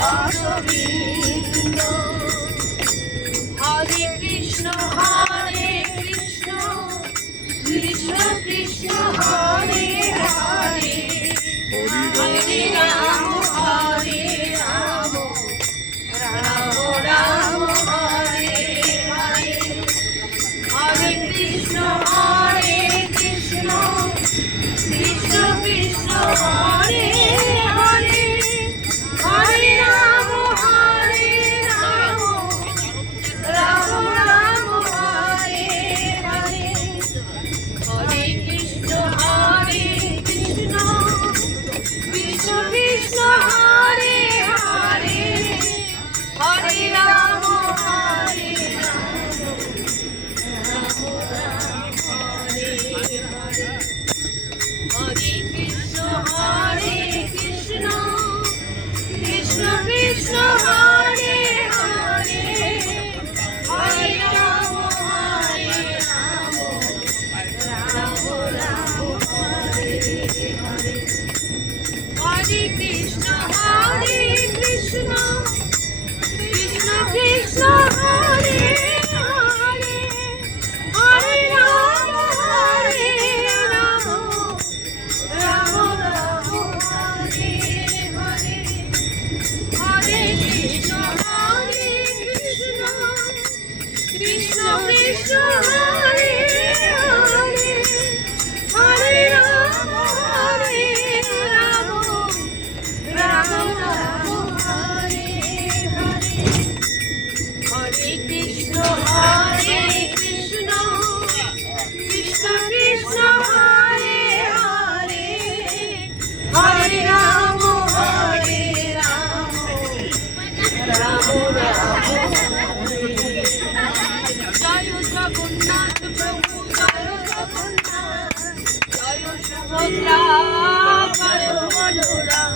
পদবিন্দ। হরে কৃষ্ণ কৃষ্ণ কৃষ্ণ হরে হরে, হরে রাম রাম রাম হরে হরে। হরে কৃষ্ণ কৃষ্ণ কৃষ্ণ হরে হরে, হরে রাম রাম রাম হরে হরে। হরে কৃষ্ণ কৃষ্ণ কৃষ্ণ হরে হরে, হরে রাম রাম হরে হরে। হরে কৃষ্ণ কৃষ্ণ কৃষ্ণ হরে হরে, হরে রাম রাম রাম হরে হরে। হরে কৃষ্ণ কৃষ্ণ কৃষ্ণ হরে হরে, হরে রাম রাম রাম হরে হরে। হরে কৃষ্ণ কৃষ্ণ কৃষ্ণ হরে হরে, হরে রাম রাম রাম হরে হরে। হরে কৃষ্ণ কৃষ্ণ কৃষ্ণ হরে হরে, হরে রাম রাম রাম হরে। জয় জগন্নাথ প্রভু জয় জগন্নাথ, জয় সুভদ্রা জয় বলরাম।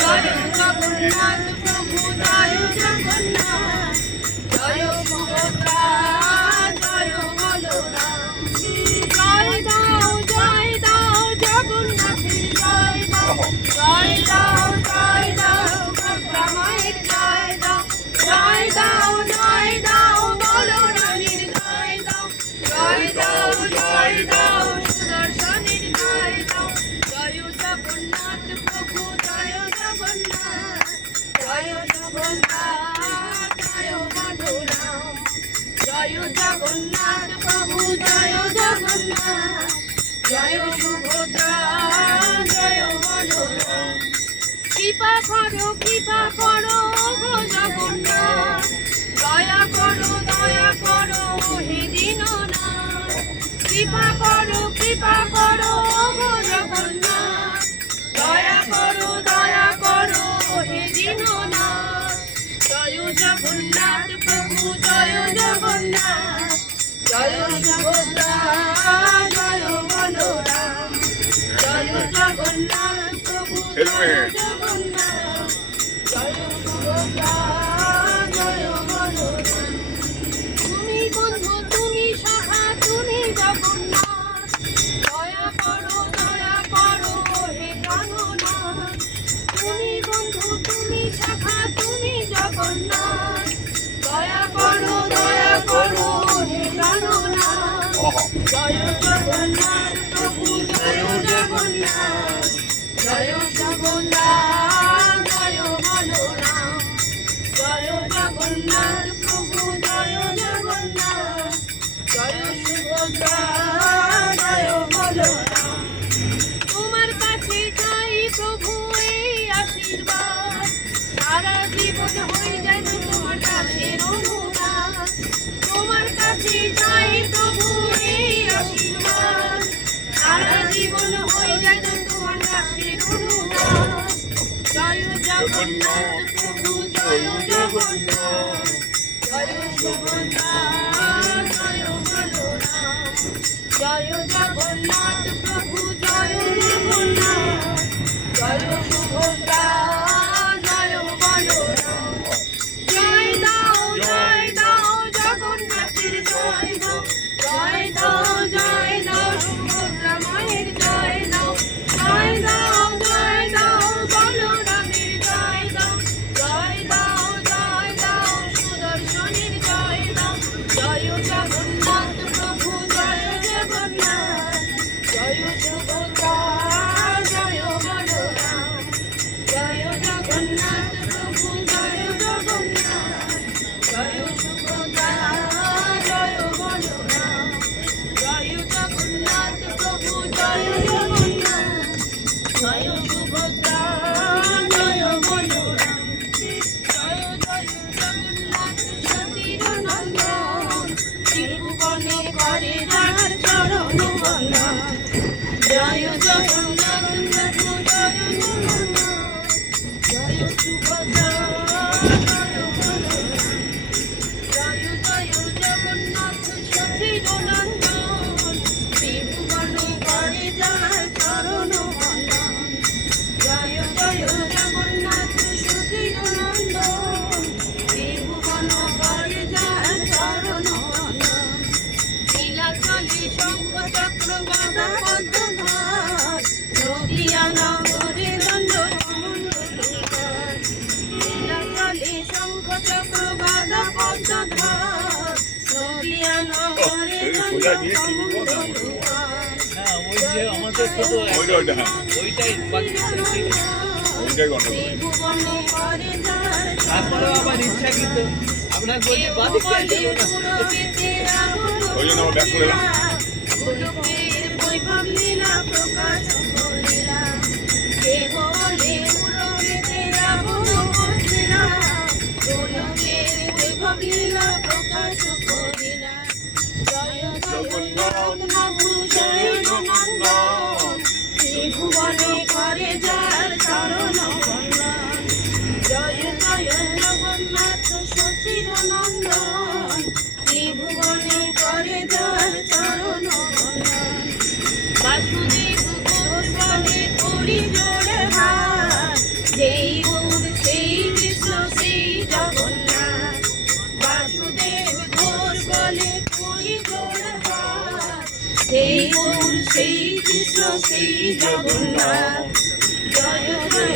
জয় জগন্নাথ প্রভু জয় জগন্নাথ, জয় সুভদ্রা জয় বলরাম। জয় দাও জগন্নাথের জয় দাও, জয় দাও ভদ্রা মায়ের জয় দাও। জয় দাও বলরামের জয় দাও, জয় দাও সুদর্শনের জয় দাও। জয় জগন্নাথ প্রভু জয় জগন্নাথ, জয় সুভদ্রা জয় বলরাম। জয় জগন্নাথ প্রভু জয় জগন্নাথ, জয় সুভদ্রা জয় বলরাম। কৃপা করো গো জগন্নাথ, দয়া করো হে দীননাথ। কৃপা করো গো জগন্নাথ, দয়া করো হে দীননাথ। জয় জগন্নাথ প্রভু জয় জগন্নাথ, জয় সুভদ্রা জয় বলরাম। জয় জগন্নাথ প্রভু জয় জগন্নাথ, জয় সুভদ্রা জয় বলরাম। তুমি বন্ধু তুমি সখা তুমি জগন্নাথ, দয়া করো হে প্রাণনাথ। তুমি বন্ধু তুমি সখা তুমি জগন্নাথ, দয়া করো হে প্রাণনাথ। জয় জগন্নাথ প্রভু জয় জগন্নাথ, জয় সুভদ্রা জয় বলরাম। জয় জগন্নাথ প্রভু জয় জগন্নাথ, জয় সুভদ্রা জয় বলরাম। তোমার কাছে চাই প্রভু এই আশীর্বাদ, সারা জীবন হয়ে যায় তোমার দাসের অনুরাগ। তোমার কাছে চাই প্রভু এই আশীর্বাদ, সারা জীবন হয়ে যায় তোমার দাসের অনুরাগ। জয় জগন্নাথ প্রভু জয় জগন্নাথ, জয় সুভদ্রা জয় বলরাম। জয় জগন্নাথ প্রভু জয় জগন্নাথ, জয় সুভদ্রা জয় বলরাম। জয় দাও জগন্নাথের জয় দাও, জয় দাও সুভদ্রা মায়ের জয় দাও। জয় দাও বলরামের জয় দাও, জয় জগন্নাথ প্রভু জয় জগন্নাথ, জয় সুভদ্রা জয় বলরাম, জয় জয় জগন্নাথ সচিদানন্দন, ত্রিভুবনে করে যায় চরণ বন্দন। জয় জয় জগন্নাথ সচিদানন্দন, ত্রিভুবন করে যায় চরণ বন্দন। নীলাচলে শঙ্খ চক্র গদা পদ্মধর, নদিয়া নগরে দণ্ড কমণ্ডলুধর। নীলাচলে শঙ্খ চক্র গদা পদ্মধর, নদিয়া নগরে দণ্ড কমণ্ডলুধর। আমাদের ছোট ওইটাই ত্রিভুবনে করে যায় তারপরে আবার ইচ্ছা কিন্তু আপনার বলি গোলকের বৈভব লীলা প্রকাশ করিলা, কে বলে উরবেতে রাবণ বধিলা, গোলকের বৈভব লীলা প্রকাশ করিলা। জয় জগন্নাথ প্রভু জয় নন্দন, ত্রিভুবনে করে যার চরণ বন্দন। জয় জয় জগন্নাথ সচিদানন্দন, ত্রিভুবনে করে যার চরণ বন্দন। বাসুদেব ঘোষ বলে করি জোড় হাত, যেই গৌর সেই কৃষ্ণ সেই জগন্নাথ। বাসুদেব ঘোষ বলে করি জোড় হাত, সেই গৌর সেই কৃষ্ণ সেই জগন্নাথ। জয় জয়